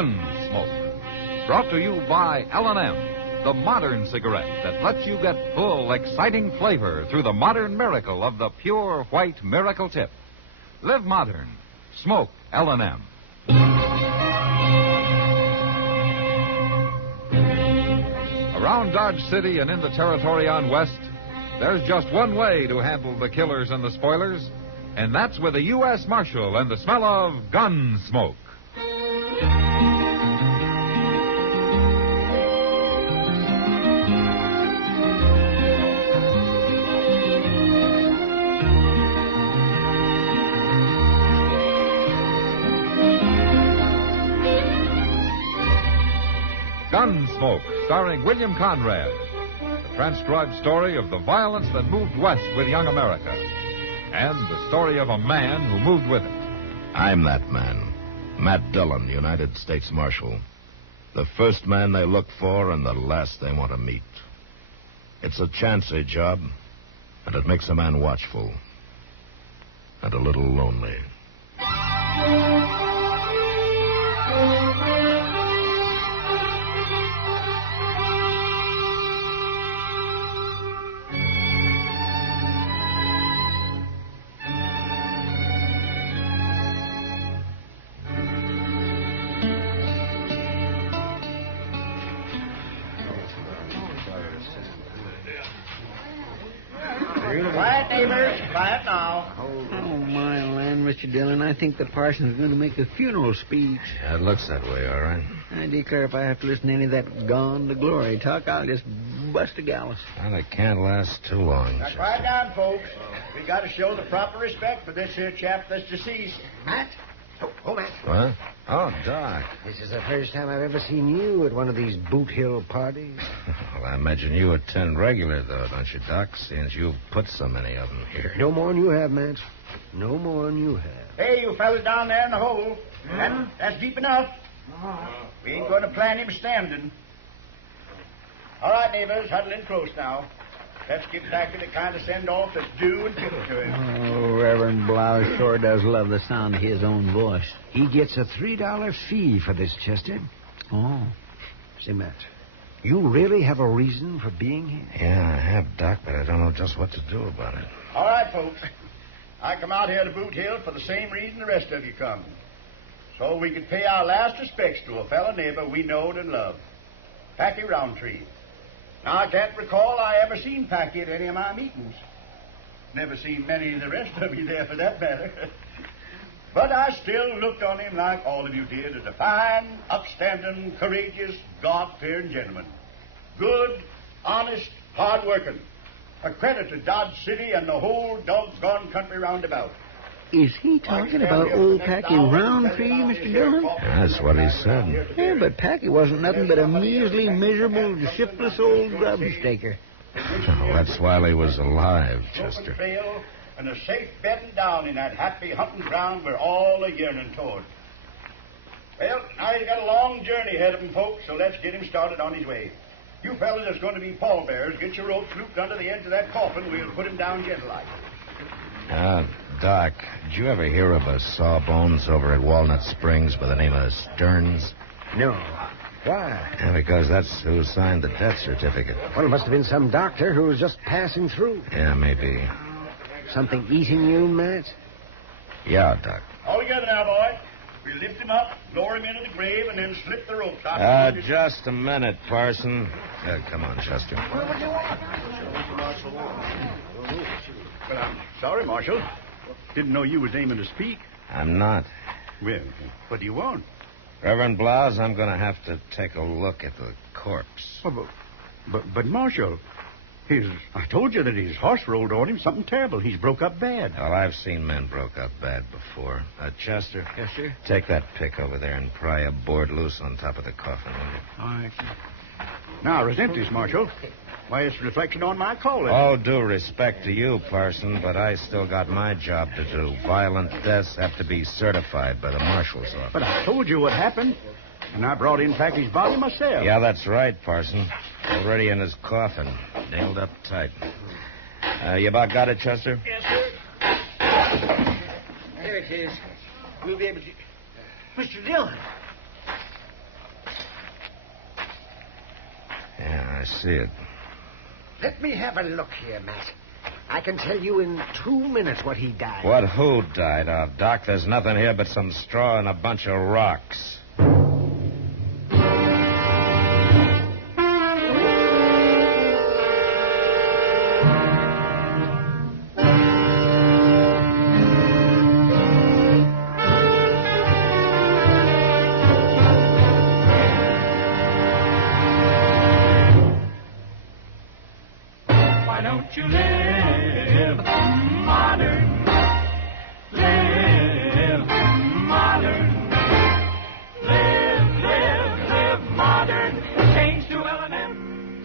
Gunsmoke. Brought to you by L&M, the modern cigarette that lets you get full, exciting flavor through the modern miracle of the pure white miracle tip. Live modern. Smoke L&M. Around Dodge City and in the territory on West, there's just one way to handle the killers and the spoilers, and that's with a U.S. Marshal and the smell of Gunsmoke. Gunsmoke, starring William Conrad. The transcribed story of the violence that moved west with young America. And the story of a man who moved with it. I'm that man. Matt Dillon, United States Marshal. The first man they look for and the last they want to meet. It's a chancy job, and it makes a man watchful. And a little lonely. Quiet, neighbors. Quiet now. Oh, my land, Mr. Dillon. I think the parson's going to make a funeral speech. Yeah, it looks that way, all right. I declare if I have to listen to any of that gone to glory talk, I'll just bust a gallus. Well, it can't last too long. Now, quiet down, folks. We got to show the proper respect for this here chap that's deceased. Matt? Oh, Matt. What? Oh, Doc. This is the first time I've ever seen you at one of these Boot Hill parties. Well, I imagine you attend regular, though, don't you, Doc, since you've put so many of them here. No more than you have, Matt. No more than you have. Hey, you fellas down there in the hole. That's deep enough. We ain't going to plant him standing. All right, neighbors, huddle in close now. Let's get back to the kind of send-off that's due and given to him. Oh, Reverend Blouse sure does love the sound of his own voice. He gets a $3 fee for this, Chester. Oh. Say, Matt, you really have a reason for being here? Yeah, I have, Doc, but I don't know just what to do about it. All right, folks. I come out here to Boot Hill for the same reason the rest of you come. So we can pay our last respects to a fellow neighbor we knowed and loved, Packy Roundtree. Now, I can't recall I ever seen Packy at any of my meetings. Never seen many of the rest of you there, for that matter. But I still looked on him like all of you did, as a fine, upstanding, courageous, God-fearing gentleman. Good, honest, hard-working. A credit to Dodge City and the whole doggone country round about. Is he talking about old Packy Roundtree, Mr. Dillon? That's what he said. Yeah, but Packy wasn't nothing but a measly, miserable, shiftless old grub staker. Oh, that's while he was alive, Chester. Trail and a safe bedding down in that happy hunting ground we're all a yearning toward. Well, now he's got a long journey ahead of him, folks, so let's get him started on his way. You fellas that's going to be pallbearers, get your ropes looped under the edge of that coffin. We'll put him down gentle-like. Doc, did you ever hear of a sawbones over at Walnut Springs by the name of Stearns? No. Why? Yeah, because that's who signed the death certificate. Well, it must have been some doctor who was just passing through. Yeah, maybe. Something eating you, Matt? Yeah, Doc. All together now, boy. We'll lift him up, lower him into the grave, and then slip the ropes out. Just a minute, Parson. Come on, Chester. Well, I'm sorry, Marshal. Didn't know you was aiming to speak. I'm not. Well, what do you want? Reverend Blouse, I'm going to have to take a look at the corpse. Oh, but Marshal, I told you that his horse rolled on him. Something terrible. He's broke up bad. Well, I've seen men broke up bad before. Chester? Yes, sir? Take that pick over there and pry a board loose on top of the coffin, will you? All right, sir. Now, resent this, Marshal. Why, it's a reflection on my calling. All due respect to you, Parson, but I still got my job to do. Violent deaths have to be certified by the marshal's office. But I told you what happened, and I brought in Packy's body myself. Yeah, that's right, Parson. Already in his coffin, nailed up tight. You about got it, Chester? Yes, sir. There it is. We'll be able to... Mr. Dillon! I see it. Let me have a look here, Matt. I can tell you in 2 minutes what he died. What? Who died of, Doc? There's nothing here but some straw and a bunch of rocks. You live modern. Live modern. Live modern. Change to L&M.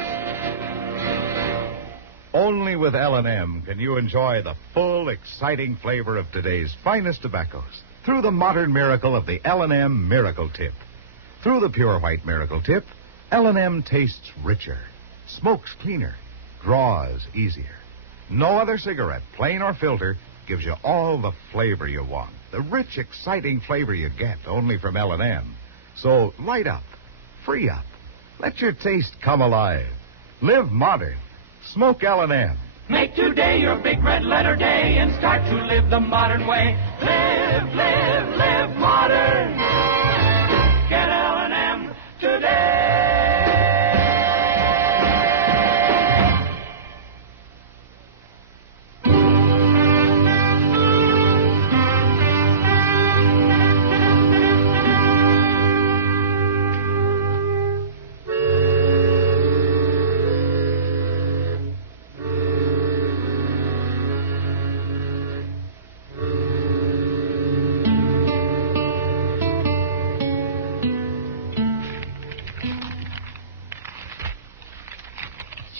Only with L&M can you enjoy the full, exciting flavor of today's finest tobaccos through the modern miracle of the L&M Miracle Tip. Through the pure white Miracle Tip, L&M tastes richer, smokes cleaner, draws easier. No other cigarette, plain or filter, gives you all the flavor you want. The rich, exciting flavor you get only from L&M. So light up, free up, let your taste come alive. Live modern. Smoke L&M. Make today your big red letter day and start to live the modern way. Live modern. Get L&M today.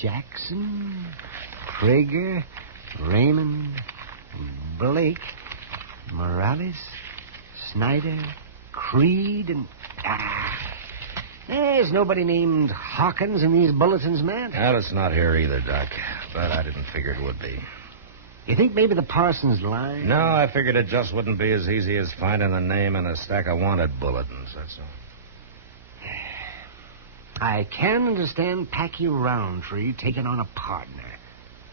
Jackson, Prager, Raymond, Blake, Morales, Snyder, Creed, and... There's nobody named Hawkins in these bulletins, man. Well, it's not here either, Doc. But I didn't figure it would be. You think maybe the parson's lying? No, I figured it just wouldn't be as easy as finding the name in a stack of wanted bulletins, that's all. I can understand Packy Roundtree taking on a partner.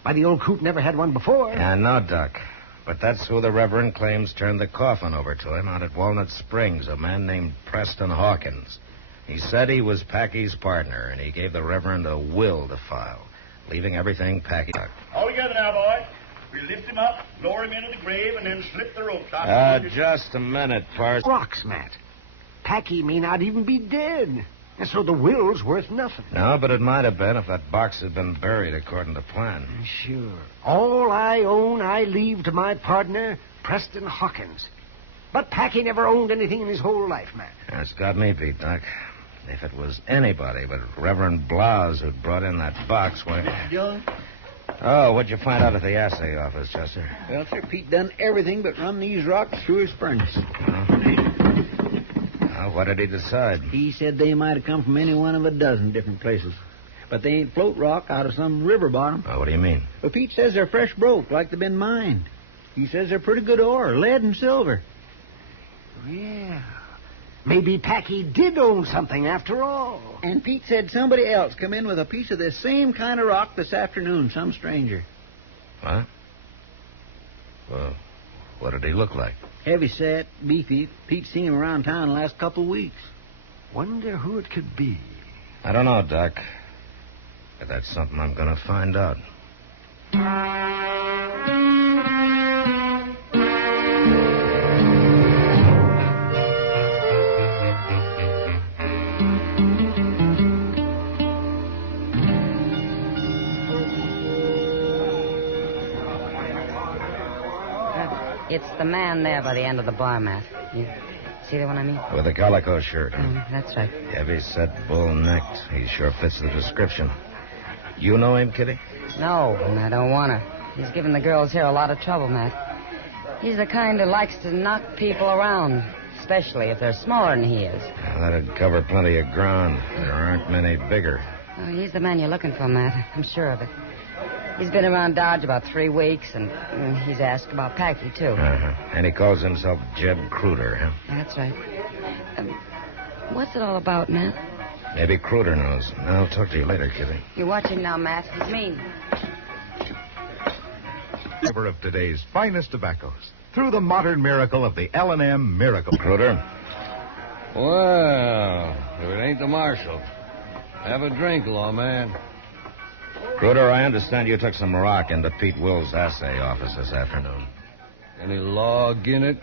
Why, the old coot never had one before. I know, Doc. But that's who the Reverend claims turned the coffin over to him out at Walnut Springs, a man named Preston Hawkins. He said he was Packy's partner, and he gave the Reverend a will to file, leaving everything Packy. All together now, boy. We lift him up, lower him into the grave, and then slip the ropes out. Just a minute, Parson. Rocks, Matt. Packy may not even be dead. And so the will's worth nothing. No, but it might have been if that box had been buried according to plan. Sure. All I own, I leave to my partner, Preston Hawkins. But Packy never owned anything in his whole life, Matt. That's got me beat, Doc. If it was anybody but Reverend Blouse who'd brought in that box, why... John? Oh, what'd you find out at the assay office, Chester? Well, sir, Pete done everything but run these rocks through his furnace. What did he decide? He said they might have come from any one of a dozen different places. But they ain't float rock out of some river bottom. Oh, what do you mean? Well, Pete says they're fresh broke, like they've been mined. He says they're pretty good ore, lead and silver. Yeah. Maybe Packy did own something after all. And Pete said somebody else come in with a piece of this same kind of rock this afternoon, some stranger. What? Well, what did he look like? Heavy set, beefy. Pete's seen him around town the last couple of weeks. Wonder who it could be. I don't know, Doc. But that's something I'm going to find out. It's the man there by the end of the bar, Matt. You see the one I mean? With a calico shirt, huh? That's right. Heavy-set, bull-necked. He sure fits the description. You know him, Kitty? No, and I don't want to. He's giving the girls here a lot of trouble, Matt. He's the kind who likes to knock people around, especially if they're smaller than he is. Well, that'd cover plenty of ground. There aren't many bigger. Oh, he's the man you're looking for, Matt. I'm sure of it. He's been around Dodge about 3 weeks, and he's asked about Packy, too. Uh-huh. And he calls himself Jeb Crooter, huh? That's right. What's it all about, Matt? Maybe Crooter knows. I'll talk to you later, Kitty. You watch him now, Matt. He's mean. Flavor of today's finest tobaccos through the modern miracle of the L&M Miracle. Crooter? Well, if it ain't the marshal. Have a drink, lawman. Crooter, I understand you took some rock into Pete Will's assay office this afternoon. Any log in it?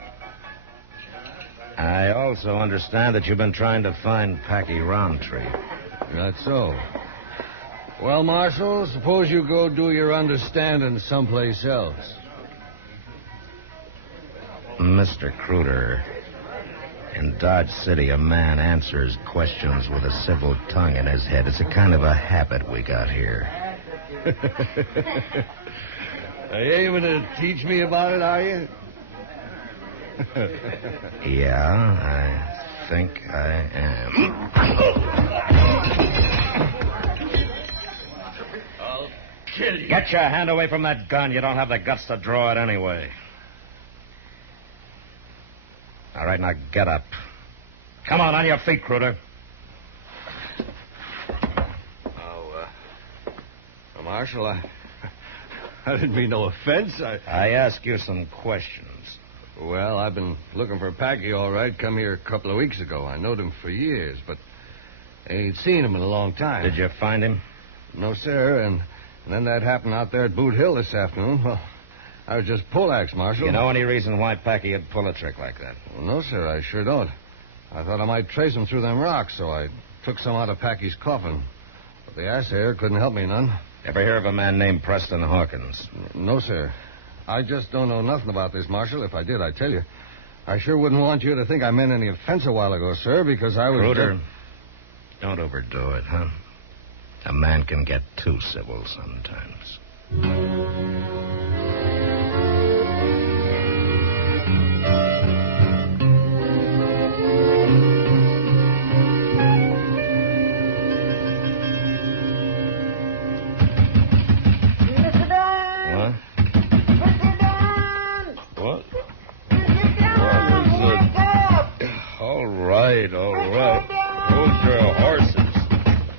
I also understand that you've been trying to find Packy Roundtree. That's so. Well, Marshal, suppose you go do your understanding someplace else. Mr. Crooter, in Dodge City, a man answers questions with a civil tongue in his head. It's a kind of a habit we got here. Are you aiming to teach me about it, are you? Yeah, I think I am. I'll kill you. Get your hand away from that gun. You don't have the guts to draw it anyway. All right, now get up. Come on your feet, Crooter. Marshal, I didn't mean no offense. I ask you some questions. Well, I've been looking for Packy, all right. Come here a couple of weeks ago. I knowed him for years, but I ain't seen him in a long time. Did you find him? No, sir, and then that happened out there at Boot Hill this afternoon. Well, I was just poleaxe, Marshal. You know any reason why Packy would pull a trick like that? Well, no, sir, I sure don't. I thought I might trace him through them rocks, so I took some out of Packy's coffin. But the assayer couldn't help me none. Ever hear of a man named Preston Hawkins? No, sir. I just don't know nothing about this, Marshal. If I did, I'd tell you. I sure wouldn't want you to think I meant any offense a while ago, sir, because I was... Crooter, don't overdo it, huh? A man can get too civil sometimes. All right. Hold your horses.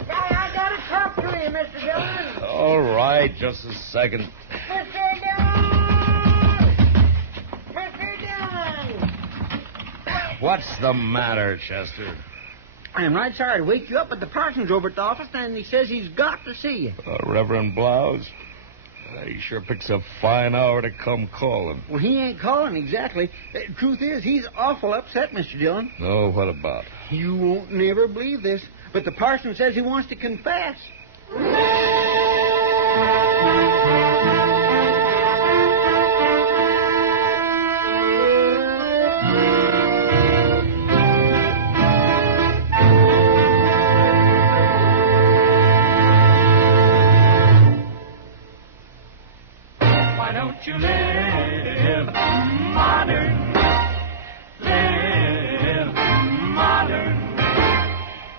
I gotta talk to you, Mr. Dillon. All right, just a second. Mr. Dillon! Mr. Dillon! What's the matter, Chester? I'm right sorry to wake you up, but the parson's over at the office, and he says he's got to see you. Reverend Blouse? He sure picks a fine hour to come calling. Well, he ain't calling exactly. Truth is, he's awful upset, Mr. Dillon. Oh, what about? You won't never believe this, but the parson says he wants to confess. Why don't you live modern? Live modern.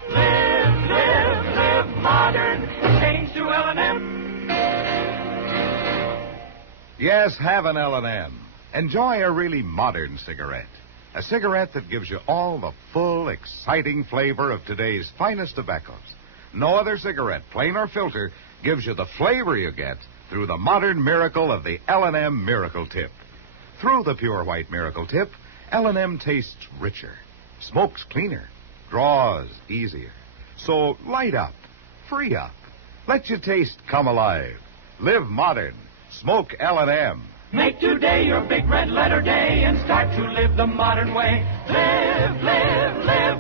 Live modern. Change to L&M. Yes, have an L&M. Enjoy a really modern cigarette. A cigarette that gives you all the full, exciting flavor of today's finest tobaccos. No other cigarette, plain or filter, gives you the flavor you get through the modern miracle of the L&M Miracle Tip. Through the pure white Miracle Tip, L&M tastes richer, smokes cleaner, draws easier. So light up, free up, let your taste come alive. Live modern, smoke L&M. Make today your big red letter day and start to live the modern way. Live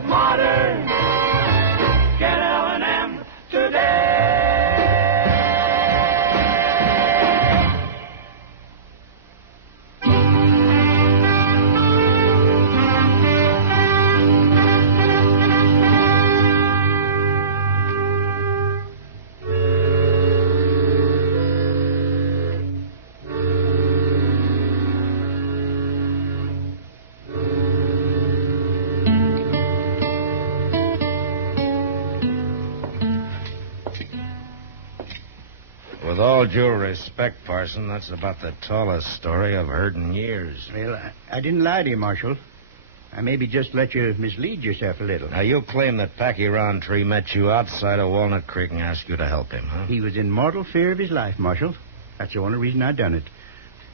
modern. Get L&M today. With all due respect, Parson, that's about the tallest story I've heard in years. Well, I didn't lie to you, Marshal. I maybe just let you mislead yourself a little. Now, you claim that Packy Roundtree met you outside of Walnut Creek and asked you to help him, huh? He was in mortal fear of his life, Marshal. That's the only reason I done it.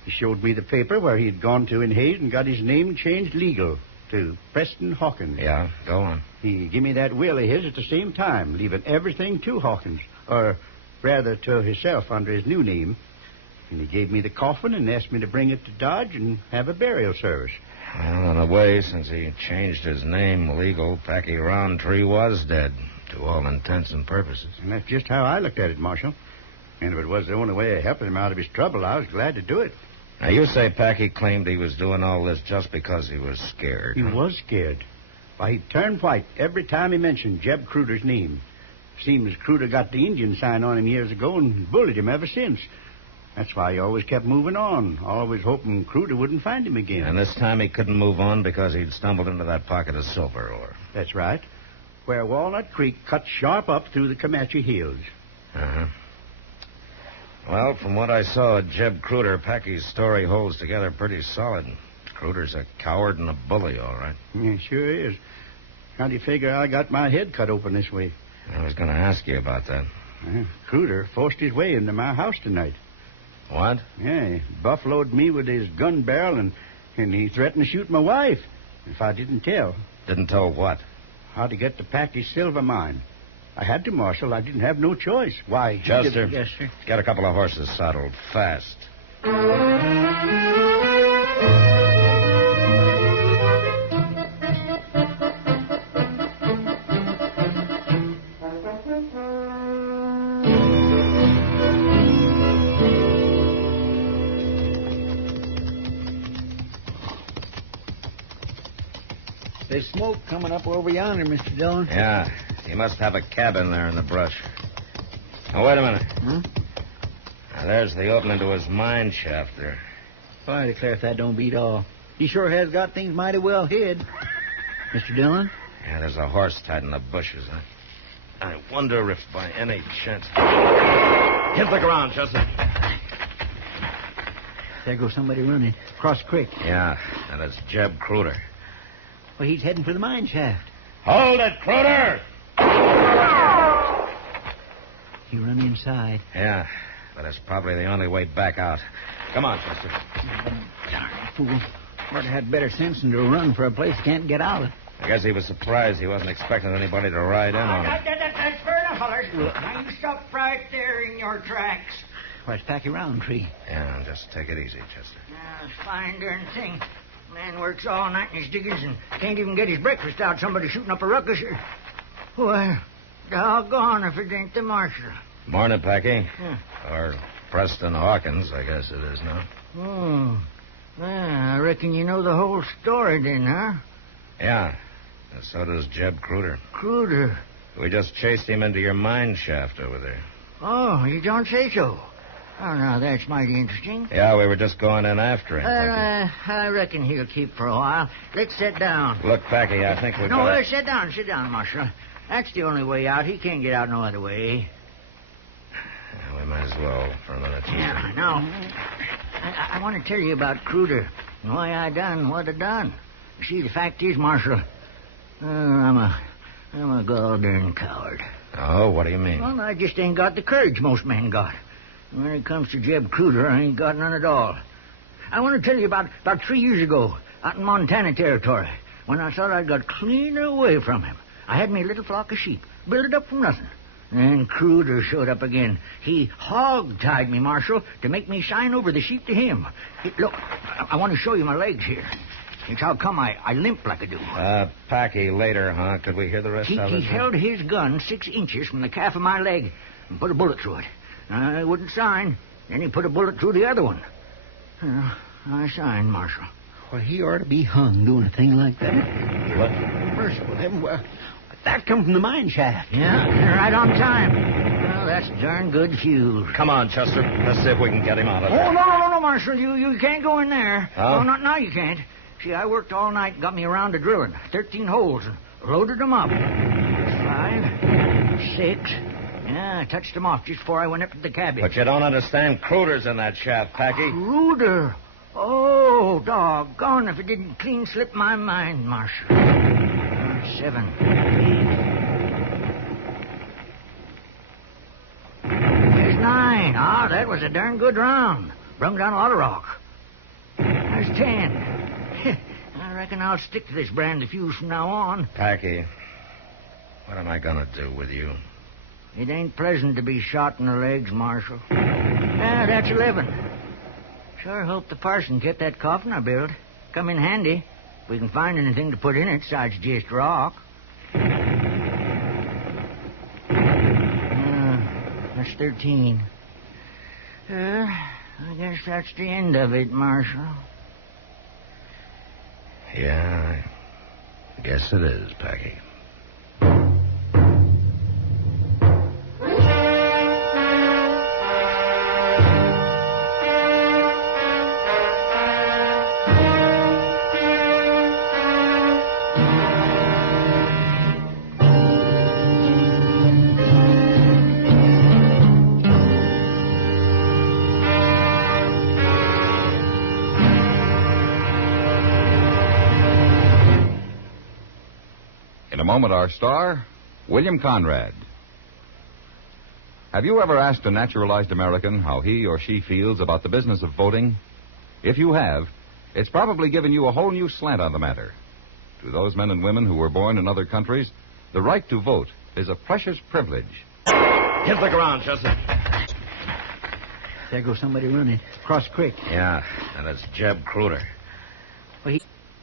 He showed me the paper where he'd gone to in Hayes and got his name changed legal to Preston Hawkins. Yeah, go on. He gave me that will of his at the same time, leaving everything to Hawkins, or rather to himself under his new name. And he gave me the coffin and asked me to bring it to Dodge and have a burial service. Well, in a way, since he changed his name legal, Packy Roundtree was dead, to all intents and purposes. And that's just how I looked at it, Marshal. And if it was the only way of helping him out of his trouble, I was glad to do it. Now, you say Packy claimed he was doing all this just because he was scared. He was scared. Why, he turned white every time he mentioned Jeb Crooter's name. Seems Crooter got the Indian sign on him years ago and bullied him ever since. That's why he always kept moving on, always hoping Crooter wouldn't find him again. And this time he couldn't move on because he'd stumbled into that pocket of silver ore. That's right. Where Walnut Creek cuts sharp up through the Comanche Hills. Uh-huh. Well, from what I saw of Jeb Crooter, Packy's story holds together pretty solid. Crooter's a coward and a bully, all right. Yeah, sure is. How do you figure I got my head cut open this way? I was going to ask you about that. Crooter forced his way into my house tonight. What? Yeah, he buffaloed me with his gun barrel, and he threatened to shoot my wife if I didn't tell. Didn't tell what? How to get to Packy's silver mine. I had to, Marshal. I didn't have no choice. Why? Chester. Yes, sir. Get a couple of horses saddled fast. There's smoke coming up over yonder, Mr. Dillon. Yeah, he must have a cabin there in the brush. Now, wait a minute. Hmm? Now, there's the opening to his mine shaft there. Well, I declare if that don't beat all. He sure has got things mighty well hid. Mr. Dillon? Yeah, there's a horse tied in the bushes. I wonder if by any chance... Hit the ground, Chester. There goes somebody running across the creek. Yeah, and it's Jeb Crooter. Well, he's heading for the mine shaft. Hold it, Crooter! He run inside. Yeah, but it's probably the only way back out. Come on, Chester. Darn fool. Ought to had better sense than to run for a place he can't get out of. I guess he was surprised. He wasn't expecting anybody to ride in on him. That's fair enough, Hollers. Now you stop right there in your tracks. Why, it's Packy Roundtree. Yeah, just take it easy, Chester. Fine darn thing. Man works all night in his diggings and can't even get his breakfast out. Somebody shooting up a ruckus. Well, doggone if it ain't the marshal. Morning, Packy. Yeah. Or Preston Hawkins, I guess it is now. Oh. Well, I reckon you know the whole story then, huh? Yeah, and so does Jeb Crooter. Crooter. We just chased him into your mine shaft over there. Oh, you don't say so. Oh, now, that's mighty interesting. Yeah, we were just going in after him. Packy. I reckon he'll keep for a while. Let's sit down. Look, Packy, I think we've No, got... sit down, Marshal. That's the only way out. He can't get out no other way. Yeah, we might as well for a minute. Yeah, now, I want to tell you about Crooter and why I done what I done. You see, the fact is, Marshal, I'm a goddamn coward. Oh, what do you mean? Well, I just ain't got the courage most men got. When it comes to Jeb Crooter, I ain't got none at all. I want to tell you about 3 years ago, out in Montana Territory, when I thought I'd got clean away from him. I had me little flock of sheep, built it up from nothing. Then Crooter showed up again. He hog-tied me, Marshal, to make me sign over the sheep to him. Look, I want to show you my legs here. It's how come I limp like I do. Packy, later, huh? Could we hear the rest of it? He held his gun 6 inches from the calf of my leg and put a bullet through it. I wouldn't sign. Then he put a bullet through the other one. I signed, Marshal. Well, he ought to be hung doing a thing like that. What? Merciful heaven, well, that come from the mine shaft. Yeah, right on time. Well, that's darn good fuel. Come on, Chester. Let's see if we can get him out of there. Oh, no, Marshal. You can't go in there. Huh? No, not now you can't. See, I worked all night and got me around to drilling. 13 holes and loaded them up. 5, 6... Yeah, I touched them off just before I went up to the cabin. But you don't understand. Crooter's in that shaft, Packy. Crooter? Oh, Oh, doggone if it didn't clean slip my mind, Marshal. 7, 8. There's 9. Ah, that was a darn good round. Brung down a lot of rock. There's 10. I reckon I'll stick to this brand of fuse from now on. Packy, what am I going to do with you? It ain't pleasant to be shot in the legs, Marshal. That's 11. Sure hope the parson kept that coffin I built. Come in handy if we can find anything to put in it besides just rock. That's 13. I guess that's the end of it, Marshal. Yeah, I guess it is, Packy. In a moment, our star, William Conrad. Have you ever asked a naturalized American how he or she feels about the business of voting? If you have, it's probably given you a whole new slant on the matter. To those men and women who were born in other countries, the right to vote is a precious privilege. Hit the ground, Chester. There goes somebody running. Across the creek. Yeah, and it's Jeb Crooter.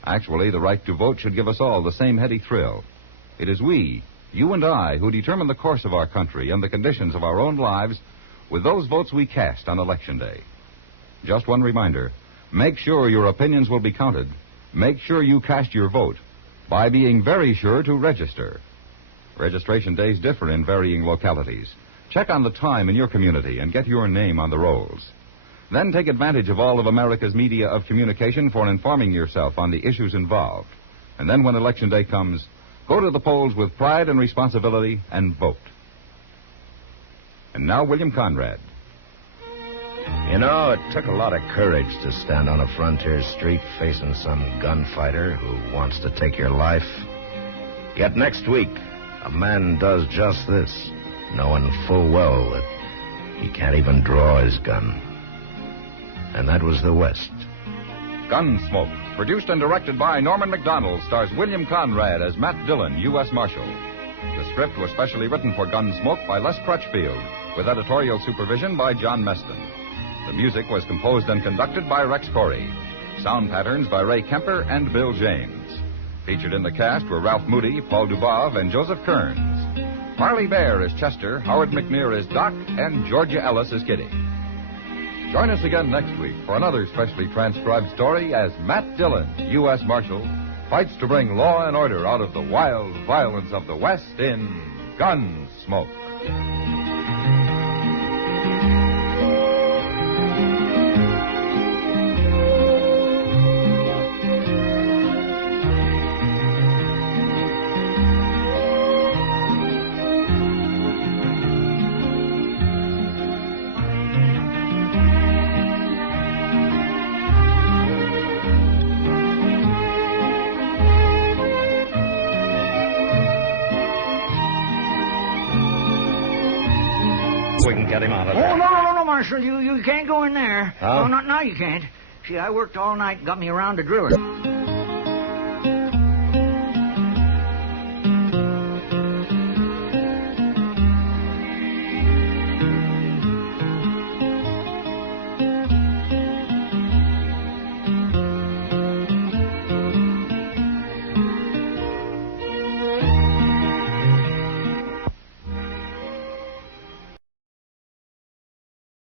Actually, the right to vote should give us all the same heady thrill. It is we, you and I, who determine the course of our country and the conditions of our own lives with those votes we cast on Election Day. Just one reminder, make sure your opinions will be counted. Make sure you cast your vote by being very sure to register. Registration days differ in varying localities. Check on the time in your community and get your name on the rolls. Then take advantage of all of America's media of communication for informing yourself on the issues involved. And then when Election Day comes, go to the polls with pride and responsibility and vote. And now, William Conrad. You know, it took a lot of courage to stand on a frontier street facing some gunfighter who wants to take your life. Yet next week, a man does just this, knowing full well that he can't even draw his gun. And that was the West. Gunsmoke, produced and directed by Norman Macdonnell, stars William Conrad as Matt Dillon, U.S. Marshal. The script was specially written for Gunsmoke by Les Crutchfield, with editorial supervision by John Meston. The music was composed and conducted by Rex Corey. Sound patterns by Ray Kemper and Bill James. Featured in the cast were Ralph Moody, Paul Dubov, and Joseph Kearns. Marley Bear is Chester, Howard McNear is Doc, and Georgia Ellis is Kitty. Join us again next week for another specially transcribed story as Matt Dillon, U.S. Marshal, fights to bring law and order out of the wild violence of the West in Gunsmoke. We can get him out of there. Oh, no, Marshal. You can't go in there. Huh? No, not now you can't. See, I worked all night and got me around to drilling.